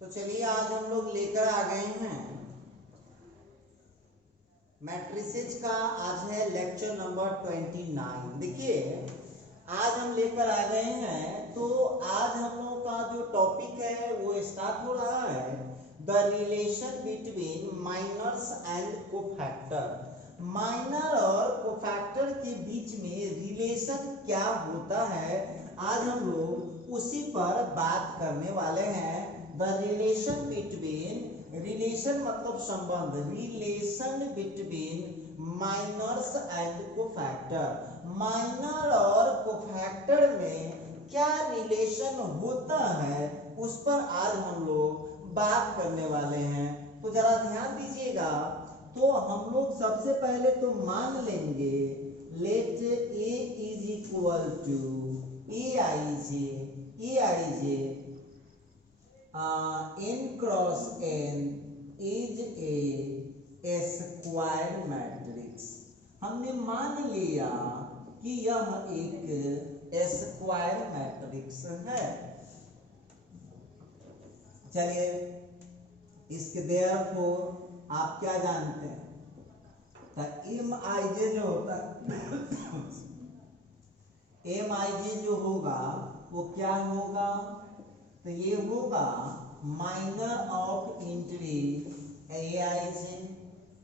तो चलिए आज हम लोग लेकर आ गए हैं मैट्रिसेस का। आज है लेक्चर नंबर 29। देखिए आज हम लेकर आ गए हैं, तो आज हम लोगों का जो टॉपिक है वो स्टार्ट हो रहा है the relation between minors and cofactor. Minor और कोफैक्टर के बीच में रिलेशन क्या होता है, आज हम लोग उसी पर बात करने वाले हैं। द रिलेशन बिटवीन, रिलेशन मतलब संबंध, relation between minors and cofactor. Minor और कोफैक्टर में क्या रिलेशन होता है उस पर आज हम लोग बात करने वाले हैं। तो जरा ध्यान दीजिएगा। तो हम लोग सबसे पहले तो मान लेंगे let A is equal to A I J n cross n is a square matrix. हमने मान लिया कि यह एक स्क्वायर मैट्रिक्स है। चलिए इसके देयरफॉर आप क्या जानते हैं, एम आई जे जो होता एम आई जे जो होगा वो क्या होगा, तो ये होगा minor of entry A I जे।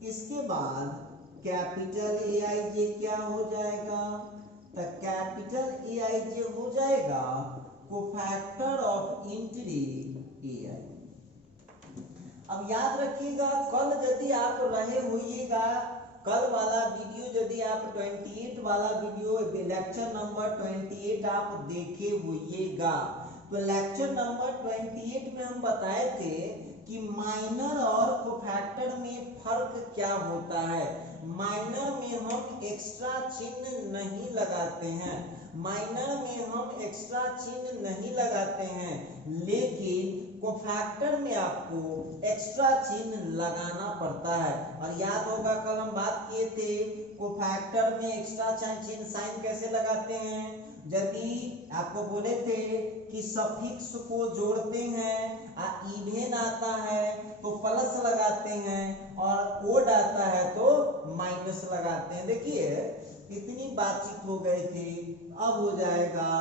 इसके बाद कैपिटल ए आई जे क्या हो जाएगा, तो कैपिटल ए आई जे हो जाएगा कोफैक्टर ऑफ इंट्री ए आई। अब याद रखिएगा, कल यदि आप रहे होइएगा, कल वाला वीडियो यदि आप 28 वाला वीडियो लेक्चर नंबर 28 आप देखे होइएगा, तो लेक्चर नंबर 28 में हम बताए थे कि माइनर और कोफैक्टर में फर्क क्या होता है। माइनर में हम एक्स्ट्रा चिन्ह नहीं लगाते हैं, माइनर में हम एक्स्ट्रा चिन्ह नहीं लगाते हैं, लेकिन कोफैक्टर में आपको एक्स्ट्रा चिन्ह लगाना पड़ता है। और याद होगा कल हम बात किए थे कोफैक्टर में एक्स्ट्रा चिन्ह साइन कैसे लगाते हैं। यदि आपको बोले थे कि सफिक्स को जोड़ते हैं, इवेन आता है तो प्लस लगाते हैं और ओड आता है तो माइनस लगाते हैं। देखिए इतनी बातचीत हो गई थी, अब हो जाएगा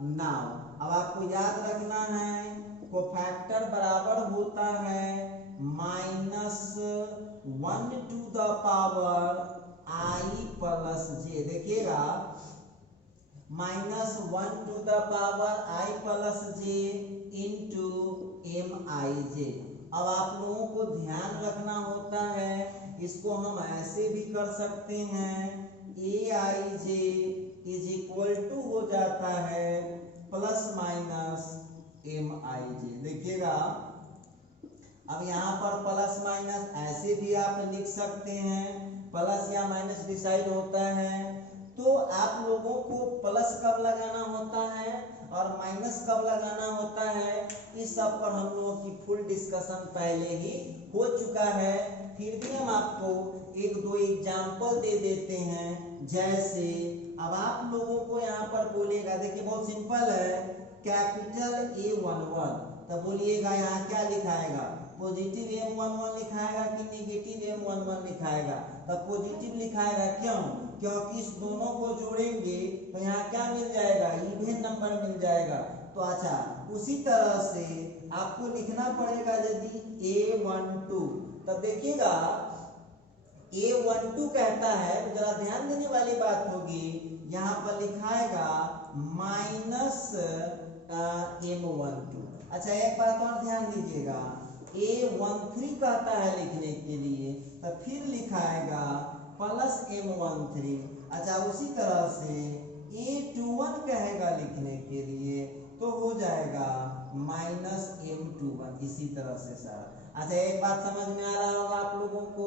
नाउ। अब आपको याद रखना है कोफैक्टर बराबर होता है -1 to the power i plus j. देखिएगा -1 to the power i plus j into m i j. अब आप लोगों को ध्यान रखना होता है, इसको हम ऐसे भी कर सकते हैं, ए I J is equal to हो जाता है प्लस माइनस एम आई जे। देखिएगा अब यहाँ पर प्लस माइनस ऐसे भी आप लिख सकते हैं, प्लस या माइनस डिसाइड होता है। तो आप लोगों को प्लस कब लगाना होता है और माइनस कब लगाना होता है, इस सब पर हम लोगों की फुल डिस्कशन पहले ही हो चुका है। फिर भी हम आपको एक दो एग्जाम्पल दे देते हैं। जैसे अब आप लोगों को यहाँ पर बोलेगा, देखिए बहुत सिंपल है, कैपिटल A11, तब बोलिएगा यहाँ क्या लिखाएगा, पॉजिटिव M11 लिखाएगा कि नेगेटिव M11 लिखाएगा। तब पॉजिटिव लिखाएगा, क्यों, क्योंकि इस दोनों को जोड़ेंगे तो यहाँ क्या मिल जाएगा, इवेन नंबर मिल जाएगा। तो अच्छा उसी तरह से आपको लिखना पड़ेगा यदि A12, तब देखिएगा A12 कहता है, तो जरा ध्यान देने वाली बात होगी, यहाँ पर लिखाएगा -M12। अच्छा एक बात और ध्यान दीजिएगा, A13 कहता है लिखने के लिए, तो फिर लिखाएगा प्लस M13। अच्छा उसी तरह से A21 कहेगा लिखने के लिए तो हो जाएगा -M21, इसी तरह से सर। अच्छा एक बात समझ में आ रहा होगा आप लोगों को,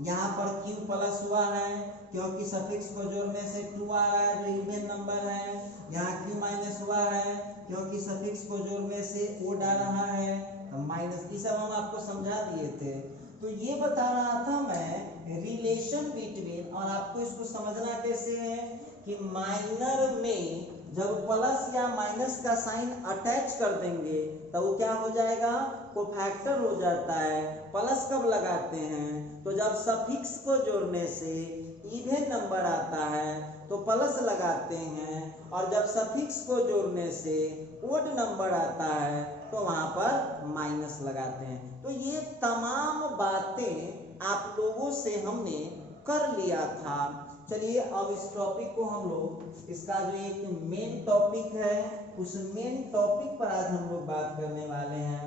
यहाँ पर Q प्लस हुआ है क्योंकि सफिक्स को जोड़ने से 2 आ रहा है जो इवेन नंबर है। यहाँ Q माइनस हुआ है क्योंकि सफिक्स को जोड़ने से ओड आ रहा है तो माइनस। ये सब हम आपको समझा दिए थे। तो ये बता रहा था मैं रिलेशन बिटवीन, और आपको इसको समझना कैसे है कि माइनर में जब प्लस या माइनस का साइन अटैच कर देंगे तो वो क्या हो जाएगा, कोफैक्टर हो जाता है। प्लस कब लगाते हैं, तो जब सफिक्स को जोड़ने से इवन नंबर आता है तो प्लस लगाते हैं, और जब सफिक्स को जोड़ने से ओड नंबर आता है तो वहां पर माइनस लगाते हैं। तो ये तमाम बातें आप लोगों से हमने कर लिया था। चलिए अब इस टॉपिक को हम लोग, इसका जो एक मेन टॉपिक है उस मेन टॉपिक पर आज हम लोग बात करने वाले हैं।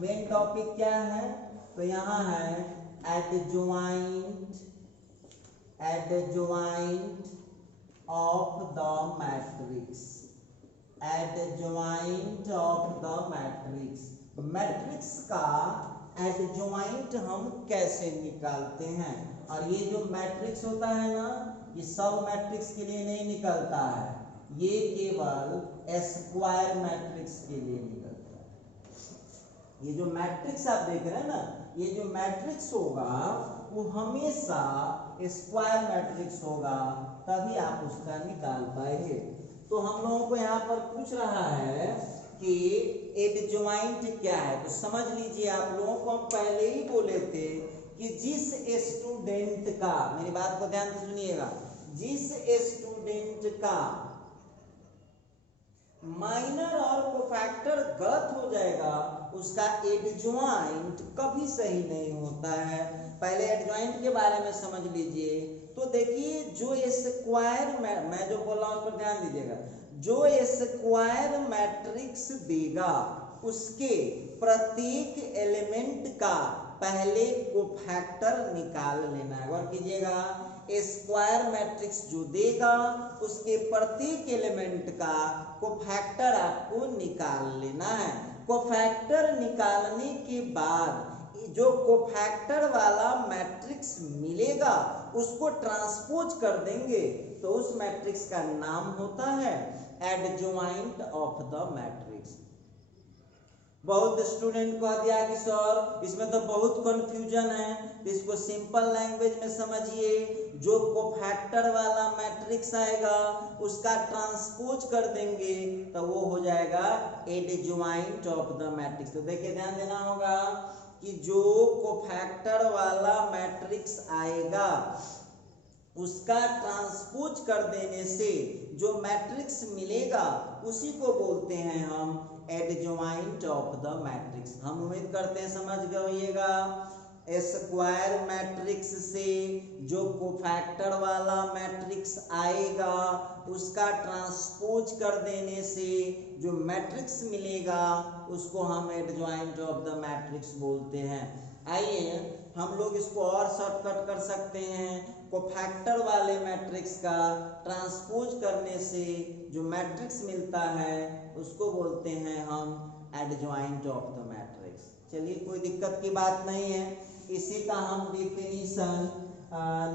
मेन टॉपिक क्या है, तो यहाँ है adjoint of the matrix. Adjoint of the matrix, matrix का एडजॉइंट हम कैसे निकालते हैं। और ये जो मैट्रिक्स होता है ना, ये सब मैट्रिक्स के लिए नहीं निकलता है, ये केवल स्क्वायर मैट्रिक्स के लिए निकलता है। ये जो मैट्रिक्स आप देख रहे हैं ना, ये जो मैट्रिक्स होगा वो हमेशा स्क्वायर मैट्रिक्स होगा, तभी आप उसका निकाल पाएंगे। तो हम लोगों को यहाँ पर पूछ रहा है कि एडजॉइंट क्या है, तो समझ लीजिए। आप लोगों को हम पहले ही बोले थे कि जिस स्टूडेंट का, मेरी बात को ध्यान से सुनिएगा, जिस स्टूडेंट का माइनर और कोफैक्टर गलत हो जाएगा उसका एडजॉइंट कभी सही नहीं होता है। पहले एडजॉइंट के बारे में समझ लीजिए। तो देखिए, जो स्क्वायर, मैं जो बोल रहा हूं उस पर ध्यान दीजिएगा, जो स्क्वायर मैट्रिक्स देगा उसके प्रत्येक एलिमेंट का पहले कोफैक्टर निकाल लेना है। गौर कीजिएगा, स्क्वायर मैट्रिक्स जो देगा उसके प्रत्येक एलिमेंट का कोफैक्टर आपको निकाल लेना है। कोफैक्टर निकालने के बाद जो कोफैक्टर वाला मैट्रिक्स मिलेगा उसको ट्रांसपोज कर देंगे, तो उस मैट्रिक्स का नाम होता है एडजॉइंट ऑफ द मैट्रिक्स। बहुत स्टूडेंट को दिया कि सर इसमें तो बहुत कंफ्यूजन है, तो इसको सिंपल लैंग्वेज में समझिए। जो कोफैक्टर वाला मैट्रिक्स आएगा उसका ट्रांसपोज कर देंगे तो वो हो जाएगा एडजॉइंट ऑफ द मैट्रिक्स। तो देखिए, ध्यान देना होगा कि जो कोफैक्टर वाला मैट्रिक्स आएगा उसका ट्रांसपोज कर देने से जो मैट्रिक्स मिलेगा उसी को बोलते हैं हम एडजॉइंट ऑफ द मैट्रिक्स। हम उम्मीद करते हैं समझ गए होइएगा। स्क्वायर मैट्रिक्स से जो कोफैक्टर वाला मैट्रिक्स आएगा उसका ट्रांसपोज कर देने से जो मैट्रिक्स मिलेगा उसको हम एडजॉइंट ऑफ द मैट्रिक्स बोलते हैं। आइए हम लोग इसको और शॉर्टकट कर सकते हैं। कोफैक्टर वाले मैट्रिक्स का ट्रांसपोज करने से जो मैट्रिक्स मिलता है उसको बोलते हैं हम एडजॉइंट ऑफ द मैट्रिक्स। चलिए, कोई दिक्कत की बात नहीं है। इसी का हम डिफिनीशन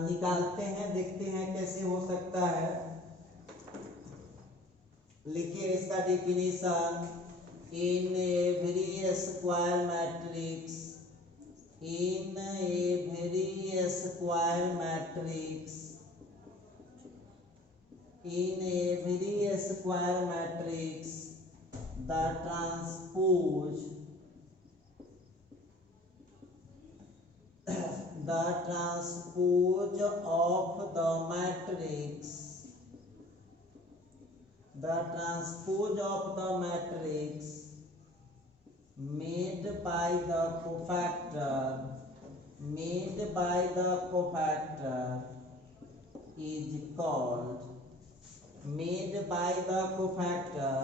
निकालते हैं, देखते हैं कैसे हो सकता है। लिखिए इसका definition, in every square matrix, in every square matrix, in every square matrix the transpose of the matrix, the transpose of the matrix made by the cofactor is called, made by the cofactor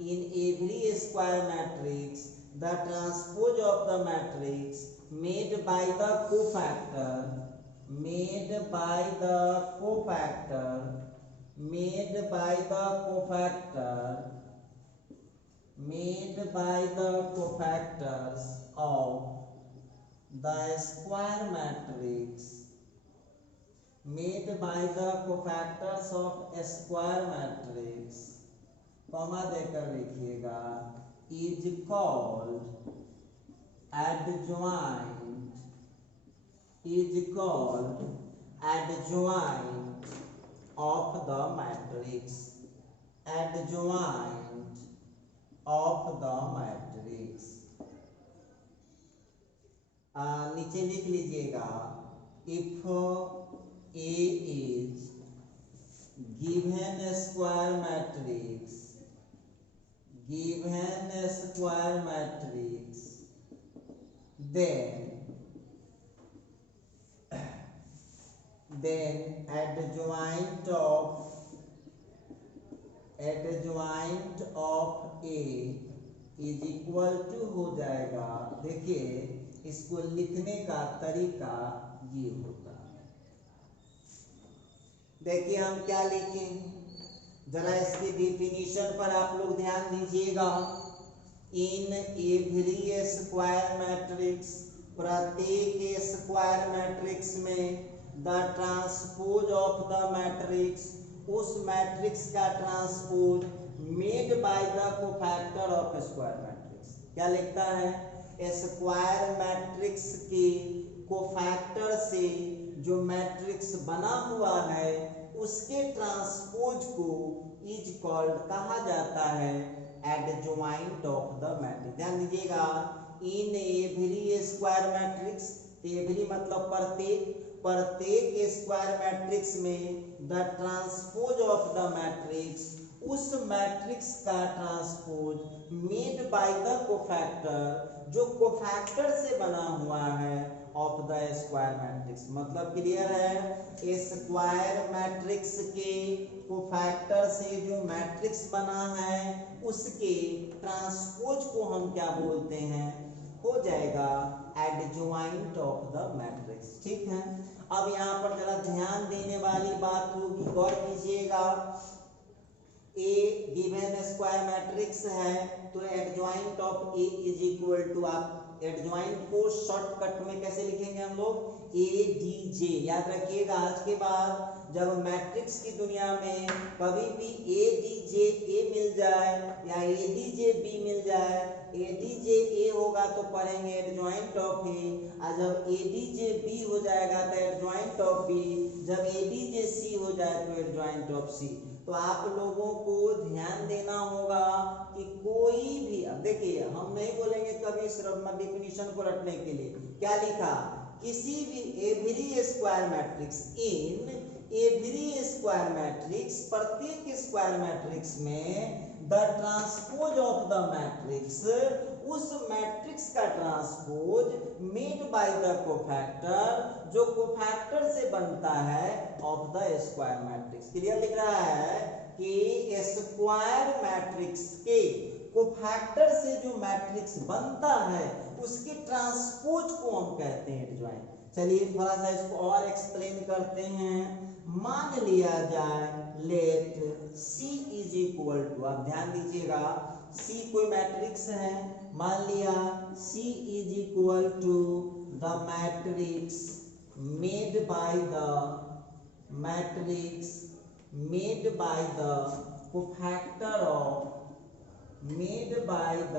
in every square matrix, the transpose of the matrix made by the cofactor, made by the cofactors of the square matrix, made by the cofactors of square matrix, comma देकर लिखिएगा, is called adjoint, of the matrix, adjoint of the matrix. नीचे लिख लीजिएगा, if A is given square matrix, given a square matrix, then adjoint of A is equal to हो जाएगा। देखिए इसको लिखने का तरीका ये होगा। देखिए हम क्या लिखें, जरा इसकी डिफिनीशन पर आप लोग ध्यान दीजिएगा। इन एवरी स्क्वायर मैट्रिक्स, प्रत्येक स्क्वायर मैट्रिक्स में the transpose of the matrix, उस मैट्रिक्स का transpose made by the cofactor of square matrix. क्या लिखता है, स्क्वायर मैट्रिक्स के कोफैक्टर से जो मैट्रिक्स बना हुआ है उसके ट्रांसपोज को इज कॉल्ड कहा जाता है एडजॉइंट ऑफ द मैट्रिक्स। ध्यान दीजिएगा, in every square matrix, every मतलब प्रत्येक स्क्वायर मैट्रिक्स में the transpose of the matrix, उस मैट्रिक्स का transpose made by the cofactor, जो कोफैक्टर से बना हुआ है ऑफ द स्क्वायर मैट्रिक्स। मतलब क्लियर है, स्क्वायर मैट्रिक्स के कोफैक्टर से जो मैट्रिक्स बना है उसके ट्रांसपोज को हम क्या बोलते हैं, हो जाएगा एडजॉइंट ऑफ द मैट्रिक्स। ठीक है, अब यहाँ पर जरा ध्यान देने वाली बात होगी, गौर कीजिएगा। ए गिवन स्क्वायर मैट्रिक्स है तो adjoint of A is equal to, आप एडजॉइंट को शॉर्टकट में कैसे लिखेंगे हम लोग, ए डी जे। याद रखिएगा, आज के बाद जब मैट्रिक्स की दुनिया में कभी भी ए डी जे ए मिल जाए या ए डी जे बी मिल जाए, ए डी जे ए होगा तो पढ़ेंगे एडजॉइंट ऑफ ए, और जब ए डी जे बी हो जाएगा तो एडजॉइंट ऑफ बी, जब ए डी जे सी हो जाए तो एडजॉइंट ऑफ सी। तो आप लोगों को ध्यान देना होगा कि कोई भी, अब देखिए हम नहीं बोलेंगे कभी सिर्फ डिफिनीशन को रटने के लिए, क्या लिखा, किसी भी every square matrix, in every square matrix, प्रत्येक स्क्वायर मैट्रिक्स में the transpose of the matrix, उस मैट्रिक्स का transpose made by the cofactor, जो कोफैक्टर से बनता है of the square matrix. Clear लिख रहा है कि स्क्वायर मैट्रिक्स के कोफैक्टर से जो मैट्रिक्स बनता है उसके ट्रांसपोज को हम कहते हैं एडजॉइंट। चलिए थोड़ा सा इसको और एक्सप्लेन करते हैं। मान लिया जाए let C is equal to, आप ध्यान दीजिएगा, C कोई मैट्रिक्स है, मान लिया C is equal to the matrix made by the matrix made by the cofactor of, made by the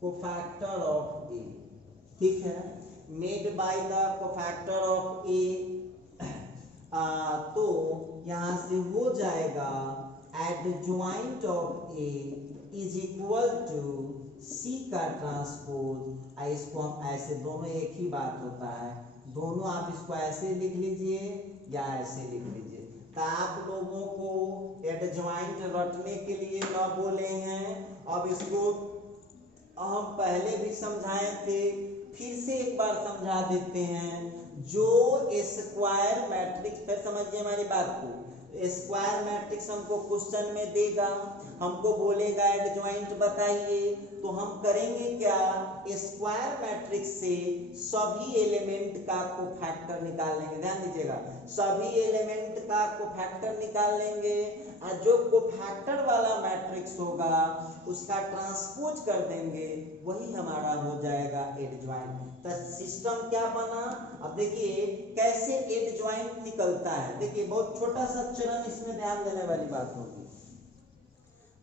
cofactor of A. ठीक है, made by the cofactor of A, तो यहां से हो जाएगा adjoint of A is equal to C का transpose. इसको हम ऐसे, दोनों एक ही बात होता है, दोनों आप इसको ऐसे लिख लीजिए या ऐसे लिख लीजिए। तो आप लोगों को एडजॉइंट रटने के लिए न बोले हैं, अब इसको हम पहले भी समझाए थे, फिर से एक बार समझा देते हैं। जो स्क्वायर मैट्रिक्स, फिर समझिए हमारी बात को, स्क्वायर मैट्रिक्स हमको क्वेश्चन में देगा, हमको बोलेगा एडजॉइंट बताइए, तो हम करेंगे क्या, स्क्वायर मैट्रिक्स से सभी एलिमेंट का कोफैक्टर निकाल लेंगे। ध्यान दीजिएगा, सभी एलिमेंट का कोफैक्टर निकाल लेंगे, और जो कोफैक्टर वाला मैट्रिक्स होगा उसका ट्रांसपोज कर देंगे, वही हमारा हो जाएगा एडजॉइंट। तो सिस्टम क्या बना, अब देखिए कैसे एडजॉइंट निकलता है। देखिए बहुत छोटा सा चरण, इसमें ध्यान देने वाली बात होगी।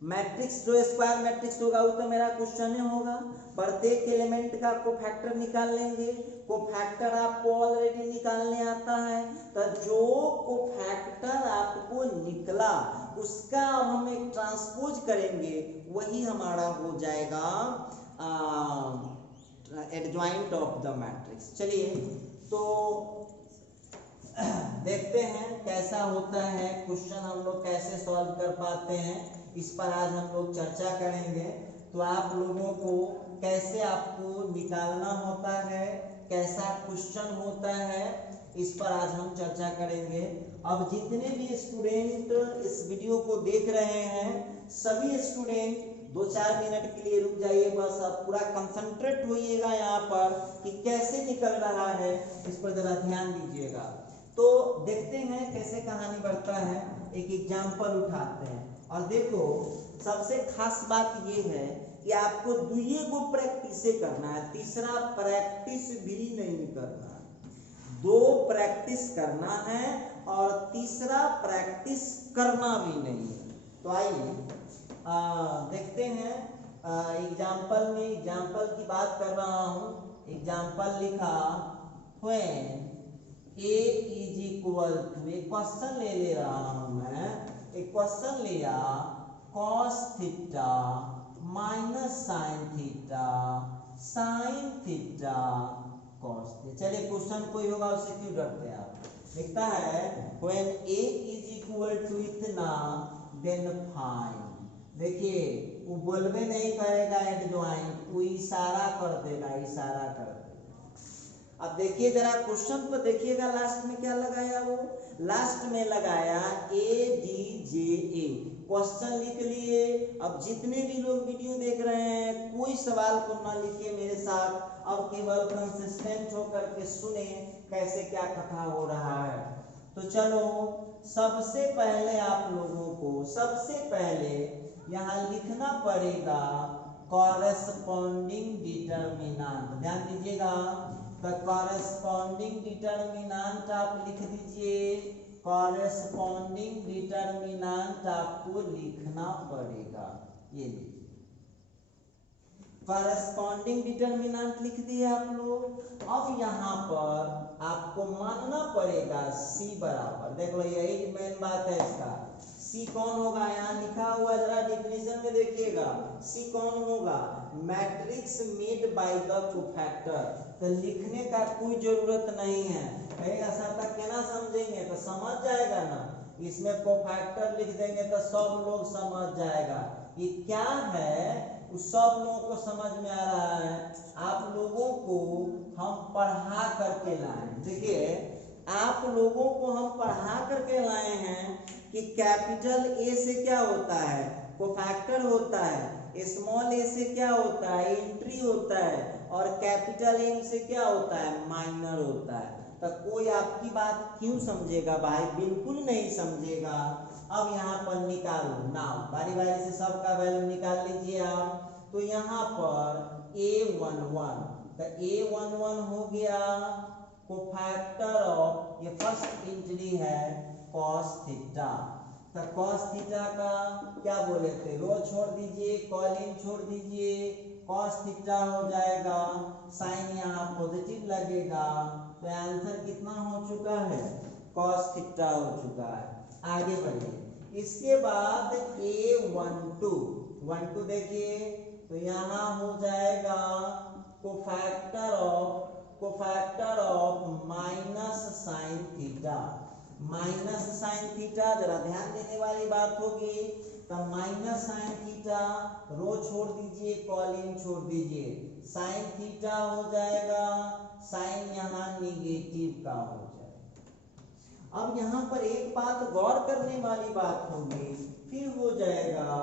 मैट्रिक्स जो स्क्वायर मैट्रिक्स होगा वो तो मेरा क्वेश्चन ही होगा। प्रत्येक एलिमेंट का कोफैक्टर निकाल लेंगे। कोफैक्टर आपको ऑलरेडी निकालने आता है, तो जो कोफैक्टर आपको निकला उसका अब हम एक ट्रांसपोज करेंगे, वही हमारा हो जाएगा एडजॉइंट ऑफ द मैट्रिक्स। चलिए तो देखते हैं कैसा होता है क्वेश्चन, हम लोग कैसे सॉल्व कर पाते हैं, इस पर आज हम लोग चर्चा करेंगे। तो आप लोगों को कैसे आपको निकालना होता है, कैसा क्वेश्चन होता है, इस पर आज हम चर्चा करेंगे। अब जितने भी स्टूडेंट इस वीडियो को देख रहे हैं, सभी स्टूडेंट 2-4 मिनट के लिए रुक जाइए, बस अब पूरा कंसंट्रेट होइएगा यहाँ पर कि कैसे निकल रहा है, इस पर जरा ध्यान दीजिएगा। तो देखते हैं कैसे कहानी बढ़ता है। एक एग्जाम्पल उठाते हैं और देखो, सबसे खास बात ये है कि आपको दुइये को प्रैक्टिस करना है, तीसरा प्रैक्टिस भी नहीं करना है। 2 प्रैक्टिस करना है और तीसरा प्रैक्टिस करना भी नहीं है। तो आइए देखते हैं एग्जाम्पल में, एग्जाम्पल की बात कर रहा हूँ। एग्जाम्पल लिखा when a is equal to, एक क्वेश्चन ले रहा हूं मैं, एक क्वेश्चन लिया cos theta minus sine theta sine theta cos theta. चलिए क्वेश्चन कोई होगा उससे क्यों डरते हैं आप। लिखता है when a is equal to इतना देन फाइंड। देखिए वो बोलबे नहीं करेगा एडजॉइंट, वो इशारा कर देगा, इशारा कर देगा। अब देखिए जरा क्वेश्चन को देखिएगा, लास्ट में क्या लगाया, वो लास्ट में लगाया ADJA। क्वेश्चन लिख लिए। अब जितने भी लोग वीडियो देख रहे हैं, कोई सवाल को ना लिखिए मेरे साथ, अब केवल कंसिस्टेंट होकर के सुने कैसे क्या कथा हो रहा है। तो चलो सबसे पहले आप लोगों को सबसे पहले यहाँ लिखना पड़ेगा कॉरेस्पॉन्डिंग डिटर्मिनेंट। ध्यान दीजिएगा, द कॉरेस्पॉन्डिंग डिटर्मिनेंट आप लिख दीजिए। कॉरेस्पॉन्डिंग डिटर्मिनेंट आपको लिखना पड़ेगा, ये लीजिए कॉरेस्पॉन्डिंग डिटर्मिनेंट लिख दिए आप लोग। अब यहाँ पर आपको मानना पड़ेगा C बराबर, देख लो यही मेन बात है इसका। C कौन होगा, यहाँ लिखा हुआ जरा डिफिनेशन में देखिएगा। C कौन होगा, matrix made by the cofactor. तो लिखने का कोई जरूरत नहीं है, कहेगा सर तक क्या ना समझेंगे, तो समझ जाएगा ना, इसमें कोफैक्टर लिख देंगे तो सब लोग समझ जाएगा ये क्या है, उस सब लोगों को समझ में आ रहा है। आप लोगों को हम पढ़ा करके लाए, देखिए आप लोगों को हम पढ़ा करके लाए हैं कि कैपिटल ए से क्या होता है, कोफैक्टर होता है, स्मॉल ए से क्या होता है, एंट्री होता है, और कैपिटल एम से क्या होता है, माइनर होता है। तो कोई आपकी बात क्यों समझेगा भाई, बिल्कुल नहीं समझेगा। अब यहाँ पर निकालो ना, बारी बारी से सबका वैल्यू निकाल लीजिए आप। तो यहाँ पर A11, तो A11 हो गया कोफैक्टर ऑफ, ये फर्स्ट इंट्री है cos थीटा। तो cos थीटा का क्या बोले थे, रो छोड़ दीजिए, कॉलिंग छोड़ दीजिए, cos थीटा हो जाएगा, साइन यहाँ पॉजिटिव लगेगा। तो आंसर कितना हो चुका है, cos थीटा हो चुका है। आगे बढ़िए, इसके बाद A12 देखिए, तो यहाँ हो जाएगा cofactor of minus sine theta. Minus sine theta जरा ध्यान देने वाली बात होगी। तो माइनस साइन थीटा, रो छोड़ दीजिए, कॉलिंग छोड़ दीजिए, साइन थीटा हो जाएगा, साइन यहाँ निगेटिव का हो जाएगा। अब यहाँ पर एक बात गौर करने वाली बात होगी, फिर हो जाएगा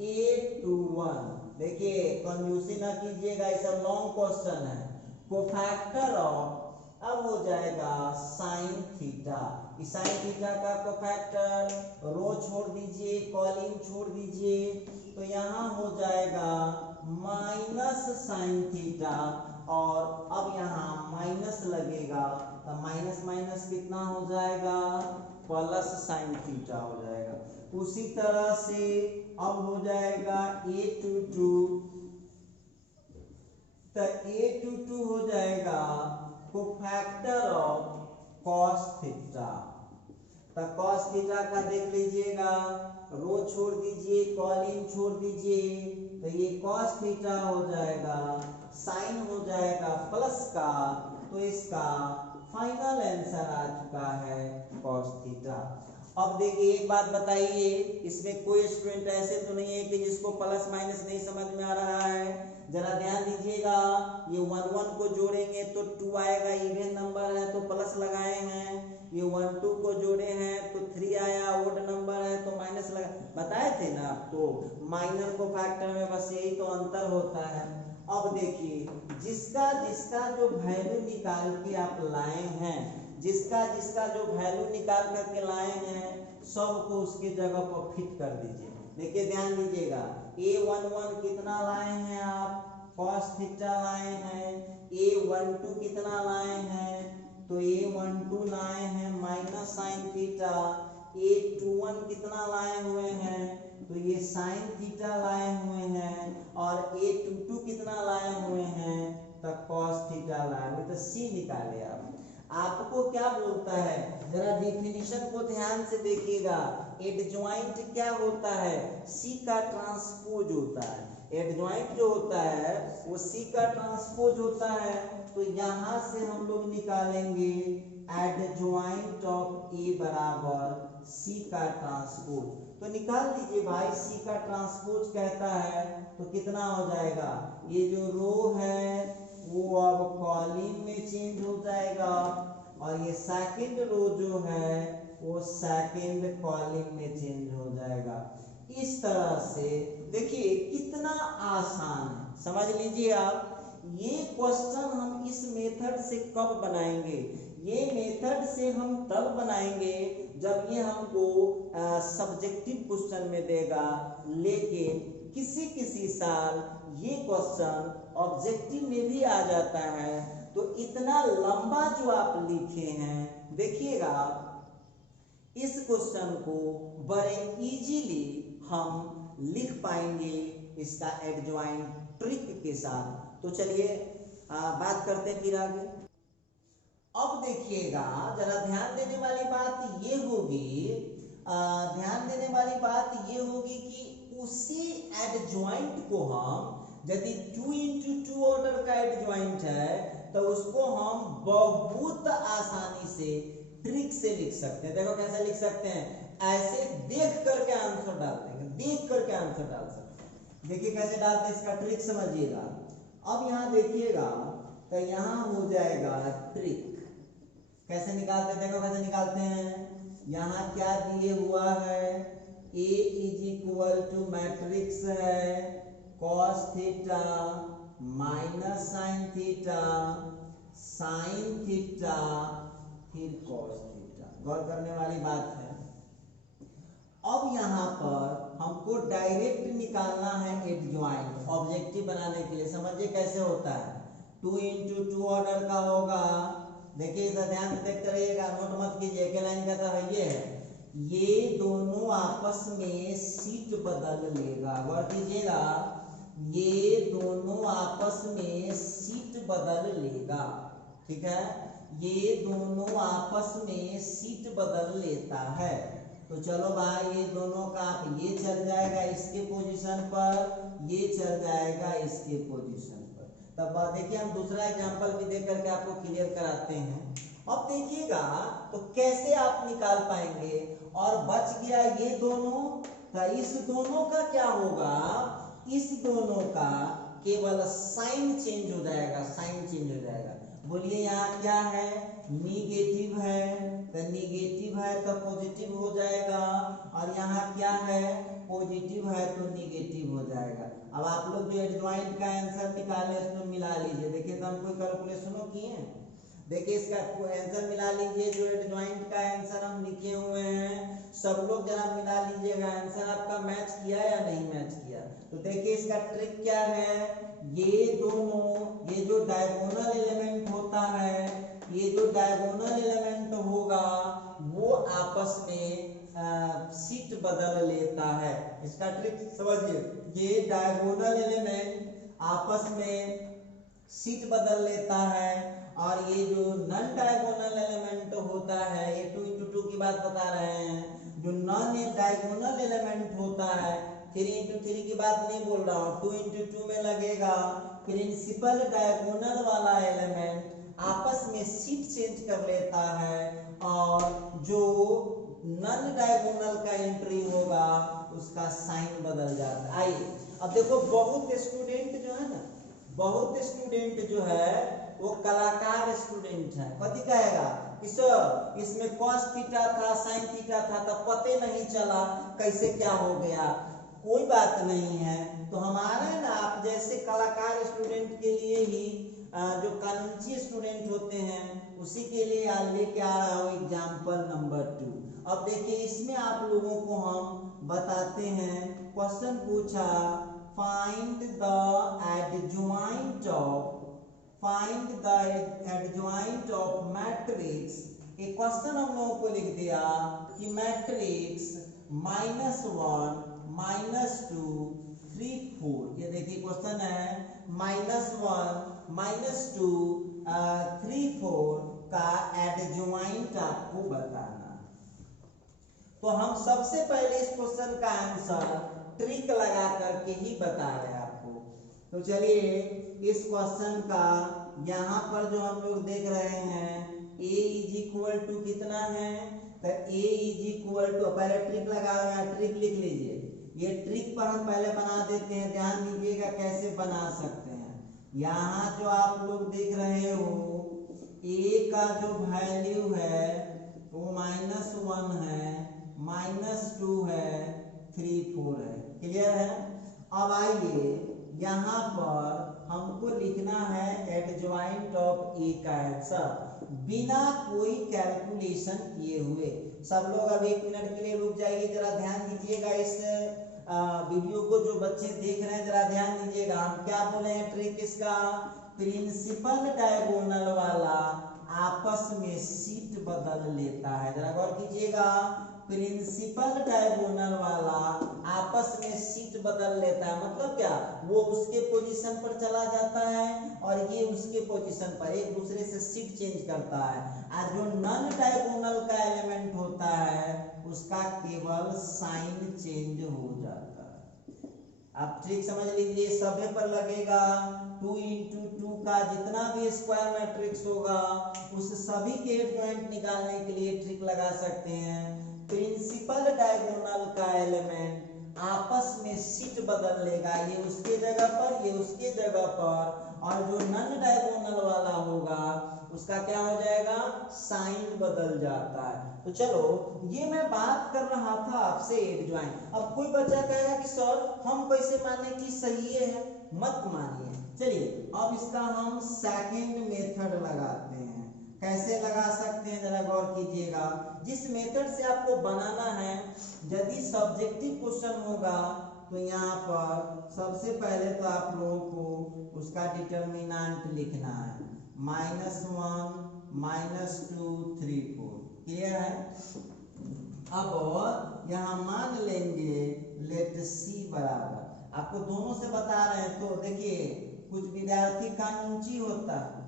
A21। देखिए कंफ्यूजन ना कीजिएगा, ये सब लॉन्ग क्वेश्चन है। कोफैक्टर ऑफ, अब हो जाएगा साइन थीटा, साइन थीटा का कोफैक्टर, रो छोड़ दीजिए, कॉलिंग छोड़ दीजिए, तो यहाँ हो जाएगा माइनस साइन थीटा, और अब यहाँ माइनस लगेगा, तो माइनस माइनस कितना हो जाएगा, प्लस साइन थीटा हो जाएगा। उसी तरह से अब हो जाएगा a22, तो a22 हो जाएगा कोफैक्टर ऑफ cos थीटा। तो cos थीटा का देख लीजिएगा, रो छोड़ दीजिए, कॉलिन छोड़ दीजिए, तो ये cos थीटा हो जाएगा, साइन हो जाएगा प्लस का, तो इसका फाइनल आंसर आ चुका है cos थीटा। अब देखिए एक बात बताइए, इसमें कोई स्टूडेंट ऐसे तो नहीं है कि जिसको प्लस माइनस नहीं समझ में आ रहा है। जरा ध्यान दीजिएगा, ये 1 1 को जोड़ेंगे तो 2 आएगा, इवन नंबर है तो प्लस लगाए हैं, ये 1 2 को जोड़े हैं तो 3 आया, ओड नंबर है तो माइनस लगा, बताए थे ना आपको माइनर को फैक्टर में, बस यही तो अंतर होता है। अब देखिए जिसका जिसका जो वैल्यू निकाल के आप लाए हैं, जिसका जिसका जो वैल्यू निकाल करके लाए हैं, सबको उसके जगह पर फिट कर दीजिए। देखिए ध्यान दीजिएगा, a11 कितना लाए हैं आप, cos थीटा लाए हैं, a12 कितना लाए हैं, तो a12 लाए हैं माइनस साइन थीटा, a21 कितना लाए हुए हैं, तो ये साइन थीटा लाए हुए हैं, और a22 कितना लाए हुए हैं, तो cos थीटा लाए हुए, तो c निकाले आप। आपको क्या बोलता है, जरा डिफिनीशन को ध्यान से देखिएगा, एडजॉइंट क्या होता है, सी का ट्रांसपोज होता है। एडजॉइंट जो होता है वो सी का ट्रांसपोज होता है, तो यहां से हम लोग निकालेंगे एडजॉइंट ऑफ ए बराबर सी का ट्रांसपोज, तो निकाल दीजिए भाई, सी का ट्रांसपोज कहता है तो कितना हो जाएगा, ये जो रो है वो अब कॉलम में चेंज हो जाएगा, और ये सेकंड रो जो है वो सेकंड कॉलम में चेंज हो जाएगा। इस तरह से देखिए कितना आसान है, समझ लीजिए आप। ये क्वेश्चन हम इस मेथड से कब बनाएंगे, ये मेथड से हम तब बनाएंगे जब ये हमको सब्जेक्टिव क्वेश्चन में देगा, लेकिन किसी किसी साल ये क्वेश्चन ऑब्जेक्टिव में भी आ जाता है। तो इतना लंबा जो आप लिखे हैं, देखिएगा इस क्वेश्चन को बड़े इजीली हम लिख पाएंगे इसका एडजॉइंट ट्रिक के साथ। तो चलिए बात करते हैं फिर आगे। अब देखिएगा, जरा ध्यान देने वाली बात ये होगी, ध्यान देने वाली बात ये होगी कि उसी एडजॉइंट को हम, यदि 2 into 2 ऑर्डर का एडजॉइंट है तो उसको हम बहुत आसानी से ट्रिक से लिख सकते हैं। देखो कैसे लिख सकते हैं, ऐसे देख करके आंसर डाल देंगे, देख करके आंसर डाल सकते हैं। देखिए कैसे डालते हैं, इसका ट्रिक समझिएगा। अब यहाँ देखिएगा तो यहाँ हो जाएगा ट्रिक, कैसे निकालते हैं, देखो कैसे निकालते हैं। यहाँ क्या दिए हुआ है, A is equal to matrix है cos theta minus sine theta, sine theta फिर cos थीटा। गौर करने वाली बात है। अब यहाँ पर हमको डायरेक्ट निकालना है एडजॉइंट, ऑब्जेक्टिव बनाने के लिए। समझिए कैसे होता है, 2 into 2 ऑर्डर का होगा। देखिए इधर ध्यान से देखते रहिएगा, नोट मत कीजिए, एक लाइन का तो ये है, ये दोनों आपस में सीट बदल लेगा। गौर कीजिएगा, ये दोनों आपस में सीट बदल लेगा, ठीक है, ये दोनों आपस में सीट बदल लेता है। तो चलो भाई, ये दोनों का ये चल जाएगा इसके पोजीशन पर, ये चल जाएगा इसके पोजीशन पर। तब देखिए हम दूसरा एग्जांपल भी देख करके आपको क्लियर कराते हैं। अब देखिएगा तो कैसे आप निकाल पाएंगे। और बच गया ये दोनों, तो इस दोनों का क्या होगा, इस दोनों का केवल साइन चेंज हो जाएगा, साइन चेंज हो जाएगा। बोलिए यहाँ क्या है, निगेटिव है, तो निगेटिव है तो पॉजिटिव हो जाएगा, और यहाँ क्या है, पॉजिटिव है तो निगेटिव हो जाएगा। अब आप लोग जो एडजॉइंट का आंसर निकाले उसमें मिला लीजिए। देखिए तो हम कोई कैलकुलेशनों किए हैं, देखिए इसका आंसर मिला लीजिए, जो एडजॉइंट का आंसर हम लिखे हुए हैं सब लोग जरा मिला लीजिएगा, आंसर आपका मैच किया या नहीं मैच किया। तो देखिए इसका ट्रिक क्या है, ये दोनों, ये जो डायगोनल एलिमेंट होता है, ये जो डायगोनल एलिमेंट होगा वो आपस में सीट बदल लेता है। इसका ट्रिक समझिए, ये डायगोनल एलिमेंट आपस में सीट बदल लेता है और ये जो नॉन डायगोनल एलिमेंट होता है, ये 2 into 2 की बात बता रहे हैं, जो नॉन डायगोनल एलिमेंट होता है 3 into 3 की बात नहीं बोल रहा हूँ, 2 into 2 में लगेगा। प्रिंसिपल डायगोनल वाला एलिमेंट आपस में सीट चेंज कर लेता है और जो नॉन डायगोनल का एंट्री होगा उसका साइन बदल जाता है। आइए अब देखो, बहुत स्टूडेंट जो है ना, बहुत स्टूडेंट जो है वो कलाकार स्टूडेंट है। कथी कहेगा कि सर इसमें कॉस थीटा था, साइन थीटा था, तब पते नहीं चला कैसे क्या हो गया। कोई बात नहीं है, तो हमारे ना आप जैसे कलाकार स्टूडेंट के लिए ही जो कानूनी स्टूडेंट होते हैं उसी के लिए आज लेके आ रहा हूँ एग्जाम्पल नंबर 2। अब देखिए, इसमें आप लोगों को हम बताते हैं, क्वेश्चन पूछा find the adjoint of matrix। एक क्वेश्चन हम लोगों को लिख दिया कि मैट्रिक्स -1 -2 3 4। ये देखिए क्वेश्चन है -1 -2 3 4 का एडजॉइंट आपको बताना। तो हम सबसे पहले इस क्वेश्चन का आंसर ट्रिक लगा करके ही बता रहे हैं आपको। तो चलिए इस क्वेश्चन का यहाँ पर जो हम लोग देख रहे हैं a इज इक्वल टू कितना है, तो a इज इक्वल टू, पहले ट्रिक लगा हुआ है, ट्रिक लिख लीजिए। ये ट्रिक पर हम पहले बना देते हैं, ध्यान दीजिएगा कैसे बना सकते हैं। यहाँ जो आप लोग देख रहे हो a का जो वैल्यू है वो -1 है, -2 है, 3 4 है। क्लियर है। अब आइए यहाँ पर हमको लिखना है एडजॉइंट ऑफ ए का आंसर बिना कोई कैलकुलेशन किए हुए। सब लोग अब 1 मिनट के लिए रुक जाइए, जरा ध्यान दीजिएगा इस वीडियो को, जो बच्चे देख रहे हैं जरा ध्यान दीजिएगा। हम क्या बोले हैं ट्रिक इसका, प्रिंसिपल डायगोनल वाला आपस में सीट बदल लेता है। जरा गौर कीजिएगा, प्रिंसिपल डायगोनल वाला आपस में सीट बदल लेता है, मतलब क्या, वो उसके पोजीशन पर चला जाता है और ये उसके पोजीशन पर, एक दूसरे से सीट चेंज करता है। और जो नॉन डायगोनल का एलिमेंट होता है उसका केवल साइन चेंज हो जाता है। आप ट्रिक समझ लीजिए, सभी पर लगेगा। 2 into 2 का जितना भी स्क्वायर मैट्रिक्स होगा उस सभी के एडजॉइंट निकालने के लिए ट्रिक लगा सकते हैं। प्रिंसिपल डायगोनल का एलिमेंट आपस में सीट बदल लेगा, ये उसके जगह पर, ये उसके जगह पर, और जो नॉन डायगोनल वाला होगा उसका क्या हो जाएगा, साइन बदल जाता है। तो चलो ये मैं बात कर रहा था आपसे एडजॉइंट। अब कोई बच्चा कहेगा कि सर हम कैसे माने कि सही है, मत मानिए। चलिए अब इसका हम सेकंड मेथड लगाते हैं। कैसे लगा सकते हैं जरा गौर कीजिएगा। जिस मेथड से आपको बनाना है, यदि सब्जेक्टिव क्वेश्चन होगा तो यहाँ पर सबसे पहले तो आप लोगों को उसका डिटर्मिनेंट लिखना है, -1 -2 3 4। क्लियर है। अब यहाँ मान लेंगे लेट सी बराबर, आपको दोनों से बता रहे हैं। तो देखिए कुछ विद्यार्थी कानूनी होता है,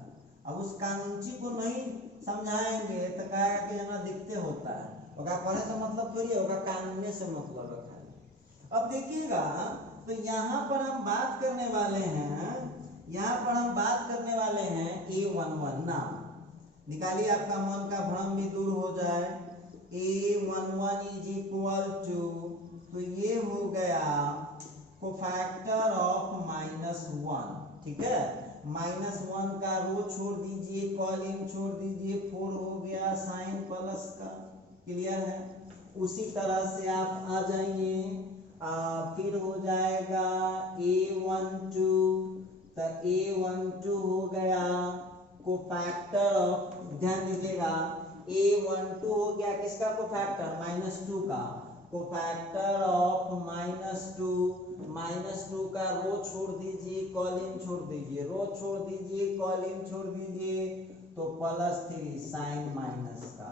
अब उस कानूनी को नहीं समझाएंगे तो कहेगा कि हमें दिखते होता है, होगा पढ़े से मतलब थोड़ी होगा, कानूनी से मतलब रखा है। अब देखिएगा, तो यहाँ पर हम बात करने वाले हैं, यहाँ पर हम बात करने वाले हैं A11 नाम। निकालिए, आपका मन का भ्रम भी दूर हो जाए। A11 इज इक्वल टू, तो ये हो गया कोफैक्टर ऑफ -1। ठीक है, -1 का रो छोड़ दीजिए, कॉलम छोड़ दीजिए, 4 हो गया साइन प्लस का। क्लियर है। उसी तरह से आप आ जाइए, फिर हो जाएगा A12, तो A12 हो गया कोफैक्टर ऑफ, ध्यान दीजिएगा, A12 हो गया किसका कोफैक्टर, -2 का कोफैक्टर ऑफ -2 का रो छोड़ दीजिए, कॉलम छोड़ दीजिए, रो छोड़ दीजिए, कॉलम छोड़ दीजिए, तो +3 साइन माइनस का।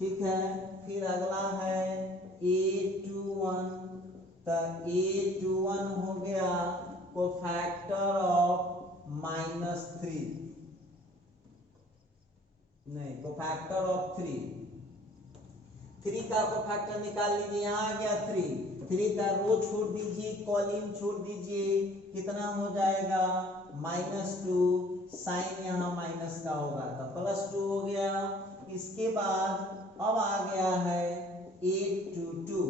ठीक है। फिर अगला है A21, तो A21 हो गया कोफैक्टर ऑफ -3, नहीं कोफैक्टर ऑफ 3 का कोफैक्टर निकाल लीजिए, यहाँ आ गया 3 का रो छोड़ दीजिए, कॉलम छोड़ दीजिए, कितना हो जाएगा -2, साइन यहाँ माइनस का होगा तो +2 हो गया। इसके बाद अब आ गया है 822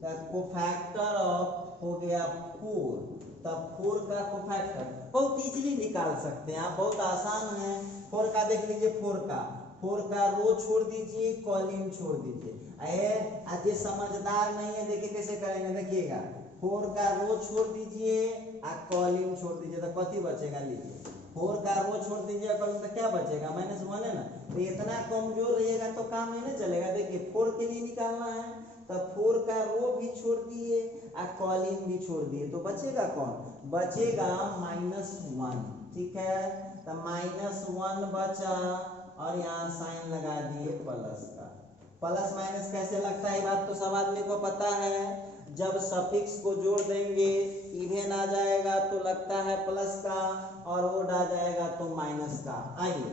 का कोफैक्टर ऑफ हो गया 4, तब 4 का कोफैक्टर बहुत इजीली निकाल सकते हैं आप, बहुत आसान है। 4 का देख लीजिए, 4 का रो छोड़ दीजिए, कॉलम छोड़ दीजिए। आज ये समझदार नहीं है, देखिए कैसे करेंगे, देखिएगा 4 का रो छोड़ दीजिए और कॉलम छोड़ दीजिए तो कथी बचेगा, लीजिए 4 का रो छोड़ दीजिए कॉलम तो क्या बचेगा -1 है ना। तो इतना कमजोर रहिएगा तो काम ही नहीं चलेगा। देखिए 4 के लिए निकालना है तो 4 का रो भी छोड़ दिए और कॉलम भी छोड़ दिए तो बचेगा कौन, बचेगा -1, ठीक है। तो -1 बचा और यहाँ साइन लगा दिए प्लस का। प्लस माइनस कैसे लगता है, बात तो सब आदमी को पता है। जब सफिक्स को जोड़ देंगे इवेन आ जाएगा तो लगता है प्लस का, और ओड आ जाएगा तो माइनस का। आइए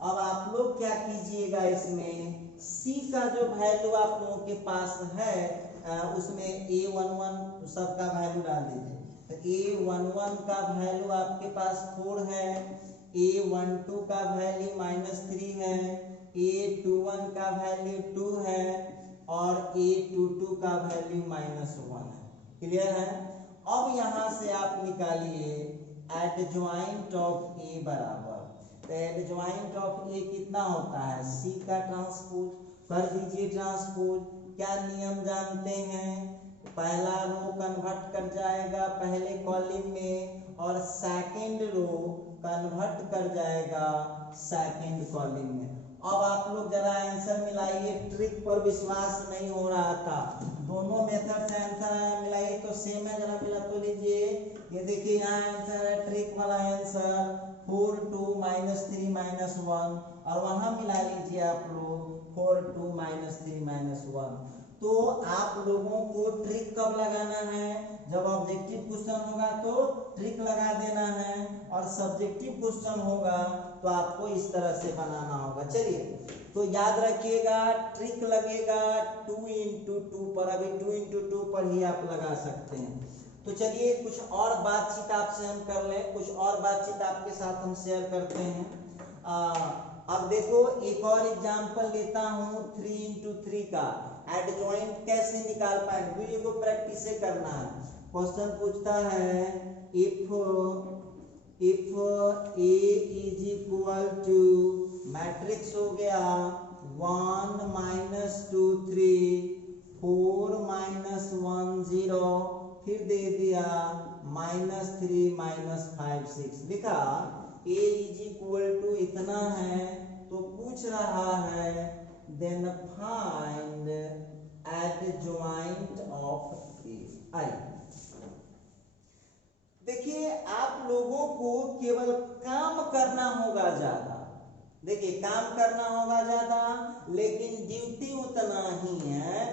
अब आप लोग क्या कीजिएगा, इसमें सी का जो वैल्यू आप लोगों के पास है उसमें A11 सबका वैल्यू डाल दीजिए। तो A11 का वैल्यू आपके पास 4 है, A12 का वैल्यू -3 है, A21 का वैल्यू 2 है और A22 का वैल्यू -1 है। क्लियर है। अब यहाँ से आप निकालिए एडजॉइंट ऑफ A बराबर, तो एडजॉइंट ऑफ A कितना होता है, C का ट्रांसपोज कर दीजिए। ट्रांसपोज क्या नियम जानते हैं, पहला रो कन्वर्ट कर जाएगा पहले कॉलम में और सेकंड रो कन्वर्ट कर जाएगा सेकंड कॉलम में। अब आप लोग जरा आंसर मिलाइए, ट्रिक पर विश्वास नहीं हो रहा था, दोनों मेथड से आंसर आया, मिलाइए तो सेम है, जरा मिला तो लीजिए। ये देखिए यहाँ आंसर है, ट्रिक वाला आंसर 4 2 -3 -1, और वहां मिला लीजिए आप लोग 4 2 -3 -1। तो आप लोगों को ट्रिक कब लगाना है, जब ऑब्जेक्टिव क्वेश्चन होगा तो ट्रिक लगा देना है, और सब्जेक्टिव क्वेश्चन होगा तो आपको इस तरह से बनाना होगा। चलिए तो याद रखिएगा, ट्रिक लगेगा 2 × 2 पर, अभी 2 × 2 पर ही आप लगा सकते हैं। तो चलिए कुछ और बातचीत आपसे हम कर लें, कुछ और बातचीत आपके साथ हम शेयर करते हैं। अब देखो एक और एग्जांपल लेता हूँ 3 × 3 का। एडजॉइंट कैसे निकाल पाएंगे, वीडियो को प्रैक्टिस से करना है। क्वेश्चन पूछता है if A is equal to, matrix हो गया 1 -2 3 4 -1 0, फिर दे दिया -3 -5 6, लिखा A इज इक्वल टू इतना है, तो पूछ रहा है then find adjoint of A। देखिए आप लोगों को केवल काम करना होगा ज्यादा, देखिए काम करना होगा ज्यादा, लेकिन ड्यूटी उतना ही है,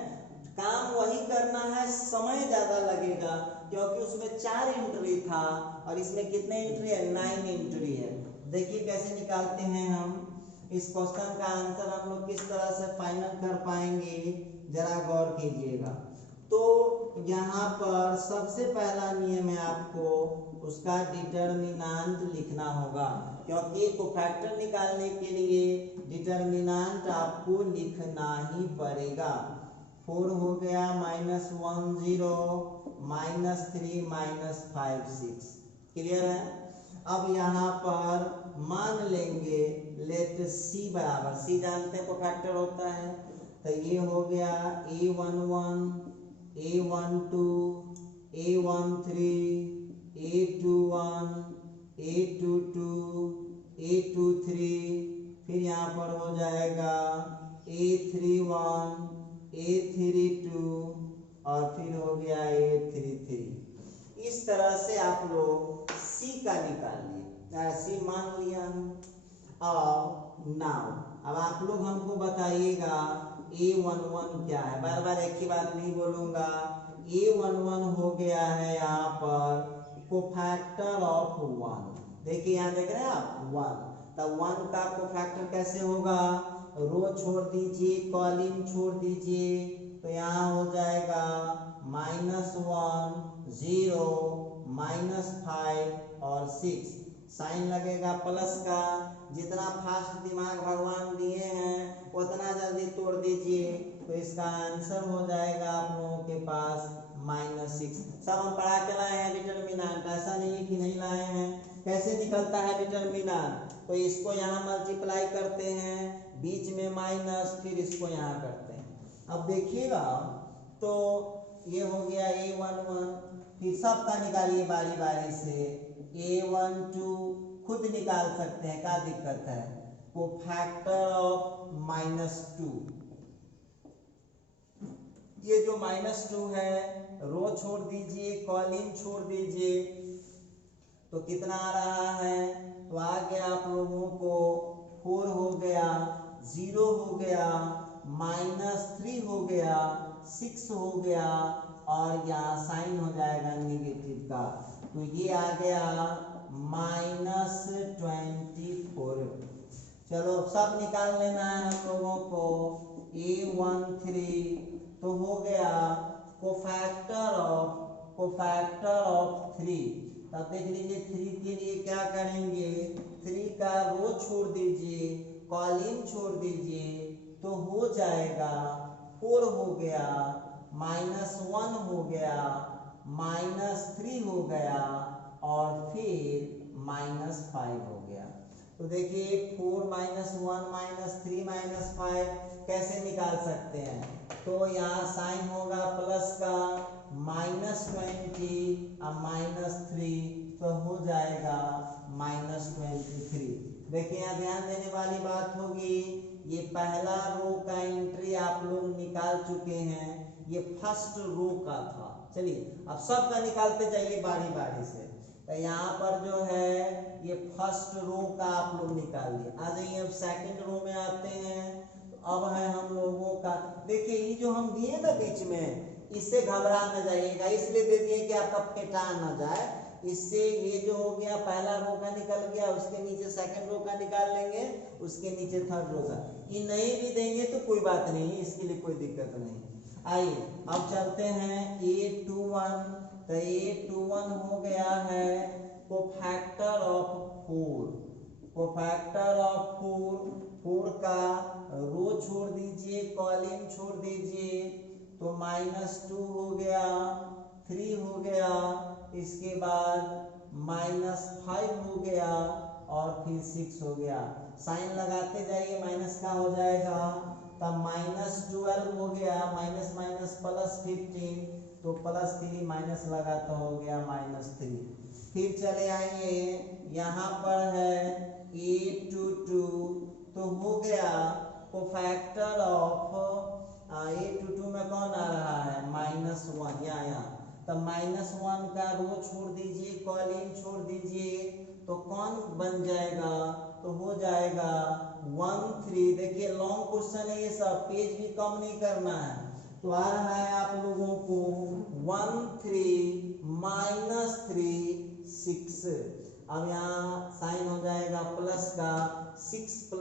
काम वही करना है, समय ज्यादा लगेगा क्योंकि उसमें 4 एंट्री था और इसमें कितने एंट्री है, 9 एंट्री है। देखिए कैसे निकालते हैं हम इस क्वेश्चन का आंसर, हम लोग किस तरह से फाइनल कर पाएंगे, जरा गौर कीजिएगा। तो यहाँ पर सबसे पहला नियम है आपको उसका डिटर्मिनेंट लिखना होगा, क्योंकि कोफैक्टर निकालने के लिए डिटर्मिनेंट आपको लिखना ही पड़ेगा। 4 हो गया -1 0 -3 -5 6, क्लियर है। अब यहाँ पर मान लेंगे लेट C बराबर, C जानते हैं कोफैक्टर होता है, तो ये हो गया A11 A12 A13 A21 A22 A23, फिर यहाँ पर हो जाएगा A31 A32 और फिर हो गया A33। इस तरह से आप लोग C का निकाल लिए, C मान लिया। अब नाउ अब आप लोग हमको बताइएगा A11 क्या है, बार बार एक ही बात नहीं बोलूंगा। A11 हो गया है यहाँ पर कोफैक्टर ऑफ 1। देखिए यहाँ देख रहे हैं आप 1, तो 1 का कोफैक्टर कैसे होगा, रो छोड़ दीजिए कॉलम छोड़ दीजिए, तो यहाँ हो जाएगा -1 0 -5 और 6, साइन लगेगा प्लस का। जितना फास्ट दिमाग भगवान दिए हैं उतना जल्दी तोड़ दीजिए, तो इसका आंसर हो जाएगा आप लोगों के पास -6। सब हम पढ़ा के लाए हैं डिटर्मिनेंट, ऐसा नहीं है कि नहीं लाए हैं। कैसे निकलता है डिटर्मिनेंट, तो इसको यहाँ मल्टीप्लाई करते हैं, बीच में माइनस, फिर इसको यहाँ करते हैं। अब देखिएगा तो ये हो गया A11, फिर सबका निकालिए बारी बारी से। A12 खुद निकाल सकते हैं, क्या दिक्कत है, कोफैक्टर ऑफ -2। ये जो -2 है रो छोड़ दीजिए कॉलम छोड़ दीजिए, तो कितना आ रहा है, तो आ गया आप लोगों को 4 हो गया, 0 हो गया, -3 हो गया, 6 हो गया, और यहाँ साइन हो जाएगा नेगेटिव का, तो ये आ गया -24। चलो सब निकाल लेना है हम लोगों को। A13 तो हो गया कोफैक्टर ऑफ 3। तब देख लीजिए 3 के लिए क्या करेंगे, 3 का रो छोड़ दीजिए कॉलम छोड़ दीजिए, तो हो जाएगा 4 हो गया, -1 हो गया, -3 हो गया, और फिर -5 हो गया। तो देखिए 4 -1 -3 -5 कैसे निकाल सकते हैं, तो यहाँ साइन होगा प्लस का, -20 और -3, तो हो जाएगा -23। देखिए यहाँ ध्यान देने वाली बात होगी, ये पहला रो का एंट्री आप लोग निकाल चुके हैं, ये फर्स्ट रो का था। चलिए अब सबका निकालते जाइए बारी बारी से। तो यहाँ पर जो है ये फर्स्ट रो का आप लोग निकाल लिए। आ जाइए अब सेकंड रो में आते हैं। तो अब है हम लोगों का, देखिए ये जो हम दिए ना बीच में, इससे घबरा न जाइएगा, इसलिए दे दिए कि आपका फेटा न जाए। इससे ये जो हो गया पहला रो का निकल गया, उसके नीचे सेकंड रो का निकाल लेंगे, उसके नीचे थर्ड रो का। ये नहीं भी देंगे तो कोई बात नहीं, इसके लिए कोई दिक्कत नहीं। आइए अब चलते हैं A21। तो A21 हो गया है कोफैक्टर ऑफ 4। कोफैक्टर ऑफ 4 का रो छोड़ दीजिए कॉलम छोड़ दीजिए, तो -2 हो गया, 3 हो गया, इसके बाद -5 हो गया, और फिर 6 हो गया। साइन लगाते जाइए, माइनस का हो जाएगा, तब -12 हो गया, माइनस +15, तो +3 माइनस लगा तो हो गया -3। फिर चले आइए यहाँ पर है A22, तो हो गया कोफैक्टर ऑफ A22 में कौन आ रहा है, -1, यहाँ तब -1 का रो छोड़ दीजिए कॉलम छोड़ दीजिए, तो कौन बन जाएगा, तो हो जाएगा 13। देखिए लॉन्ग क्वेश्चन है ये सब, पेज भी कम नहीं करना है। तो आ रहा है आप लोगों को 13 -3 6। अब यहाँ साइन हो जाएगा प्लस का, 6 +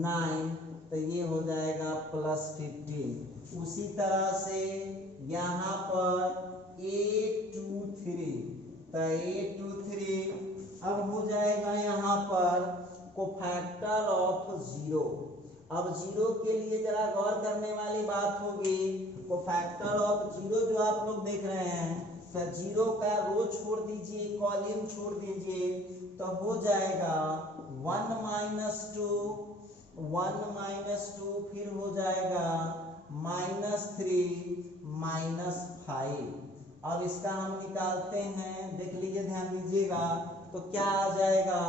9, तो ये हो जाएगा +15। उसी तरह से यहाँ पर A23, तो A23 अब हो जाएगा यहाँ पर कोफैक्टर ऑफ 0। अब 0 के लिए जरा गौर करने वाली बात होगी, कोफैक्टर ऑफ 0 जो आप लोग देख रहे हैं, तो 0 का रो छोड़ दीजिए कॉलम छोड़ दीजिए, तो हो जाएगा 1 - 2, फिर हो जाएगा -3 -5। अब इसका हम निकालते हैं, देख लीजिए ध्यान दीजिएगा, तो क्या आ जाएगा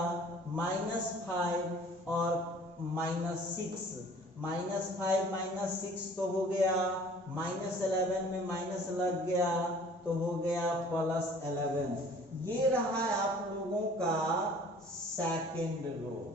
-5 और -6, -5 -6 तो हो गया, -11 में माइनस लग गया, तो हो गया +11। ये रहा है आप लोगों का सेकंड रो।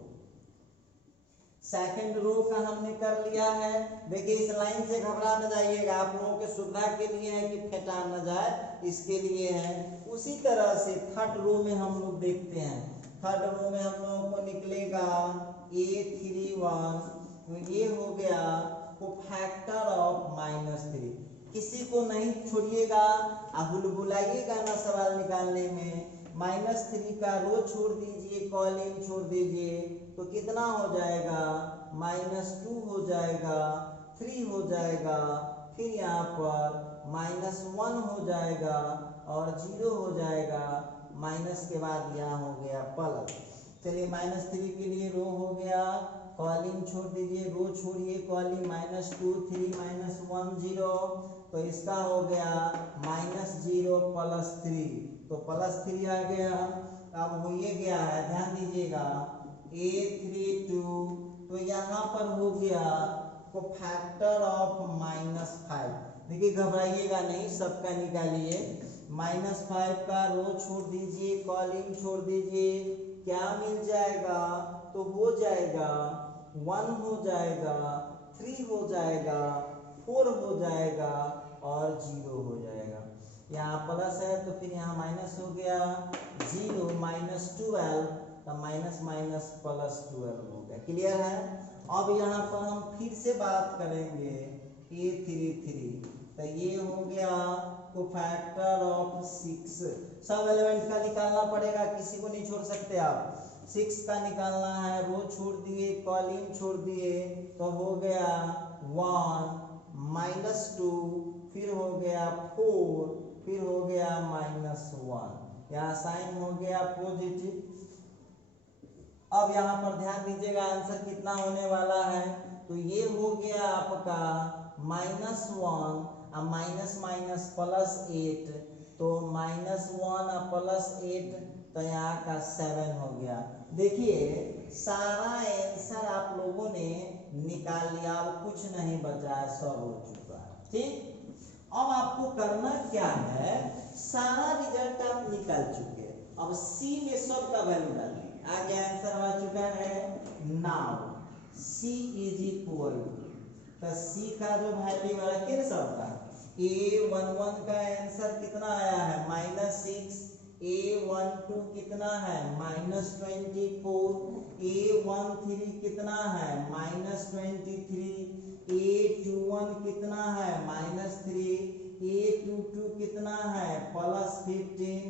सेकंड रो का हमने कर लिया है। देखिए इस लाइन से घबरा न जाइएगा, आप लोगों के सुविधा के लिए है कि फेंटा न जाए, इसके लिए है। उसी तरह से थर्ड रो में हम लोग देखते हैं। थर्ड रो में हम लोगों को निकलेगा A31, तो ये हो गया कोफैक्टर ऑफ -3। किसी को नहीं छोड़िएगा, बुलाइएगा ना सवाल निकालने में। -3 का रो छोड़ दीजिए, कॉलम छोड़ दीजिए, तो कितना हो जाएगा, -2 हो जाएगा, 3 हो जाएगा, फिर यहाँ पर -1 हो जाएगा और 0 हो जाएगा। माइनस के बाद यहाँ हो गया प्लस। चलिए -3 के लिए रो हो गया, कॉलम छोड़ दीजिए, रो छोड़िए, कॉलम -2 3 -1 0, तो इसका हो गया -0 + 3, तो +3 आ गया। अब हो ये गया है, ध्यान दीजिएगा A32, तो यहाँ पर हो गया कोफैक्टर ऑफ -5। देखिए घबराइएगा नहीं, सबका निकालिए। -5 का रो छोड़ दीजिए, कॉलम छोड़ दीजिए, क्या मिल जाएगा, तो हो जाएगा 1 हो जाएगा, 3 हो जाएगा, 4 हो जाएगा और 0 हो जाएगा। यहाँ प्लस है तो फिर यहाँ माइनस हो गया, 0 -12, तो माइनस +12 हो गया। क्लियर है। अब यहाँ पर हम फिर से बात करेंगे A33, तो ये हो गया कोफैक्टर ऑफ 6। सब एलिमेंट का निकालना पड़ेगा, किसी को नहीं छोड़ सकते आप। 6 का निकालना है, रो छोड़ दिए, कॉलम छोड़ दिए, तो हो गया 1 -2, फिर हो गया 4, फिर हो गया -1। यहाँ साइन हो गया पॉजिटिव। अब यहाँ पर ध्यान दीजिएगा आंसर कितना होने वाला है, तो ये हो गया आपका -1 और माइनस +8, तो -1 और +8, तो यहाँ का 7 हो गया। देखिए सारा आंसर आप लोगों ने निकाल लिया, अब कुछ नहीं बचा है, सब हो चुका है। ठीक, अब आपको करना क्या है, सारा रिजल्ट आप निकाल चुके हैं, अब सी में सब का वैल्यू डालिए। आगे आंसर आ चुका है। नाउ C = तो C का जो वैल्यू है किन सब का, A11 का आंसर कितना आया है -6, A12 कितना है -24, A13 कितना है -23, A21 कितना है -3, A22 कितना है +15,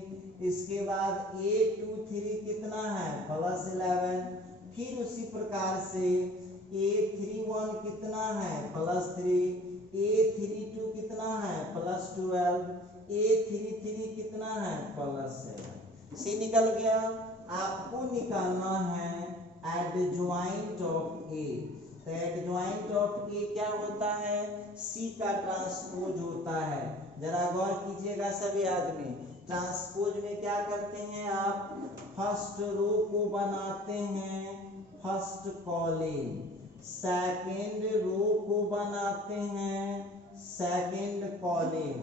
इसके बाद A23 कितना है +11, फिर उसी प्रकार से A31 कितना है +3, A32 कितना है +12, A33 कितना है +7। सी निकल गया। आपको निकालना है एडजॉइंट ऑफ ए। तो एडजॉइंट ऑफ ए क्या होता है, सी का ट्रांसपोज होता है। जरा गौर कीजिएगा सभी आदमी, ट्रांसपोज में क्या करते हैं आप, फर्स्ट रो को बनाते हैं फर्स्ट कॉलम, सेकंड रो को बनाते हैं सेकंड कॉलम,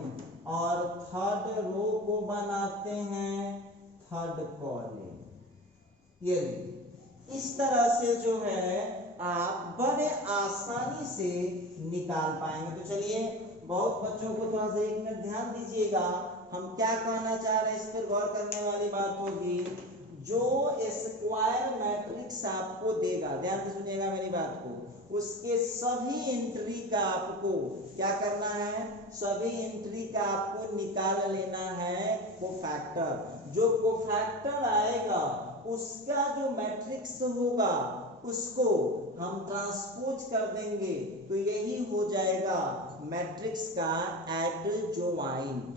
और थर्ड रो को बनाते हैं थर्ड कॉलम। ये इस तरह से जो है आप बड़े आसानी से निकाल पाएंगे। तो चलिए, बहुत बच्चों को थोड़ा सा 1 मिनट ध्यान दीजिएगा, हम क्या कहना चाह रहे हैं इस पर गौर करने वाली बात होगी। जो स्क्वायर मैट्रिक्स आपको देगा, ध्यान से सुनिएगा मेरी बात को, उसके सभी एंट्री का आपको क्या करना है, सभी एंट्री का आपको निकाल लेना है कोफैक्टर। जो कोफैक्टर आएगा उसका जो मैट्रिक्स होगा उसको हम ट्रांसपोज कर देंगे, तो यही हो जाएगा मैट्रिक्स का एडजॉइंट।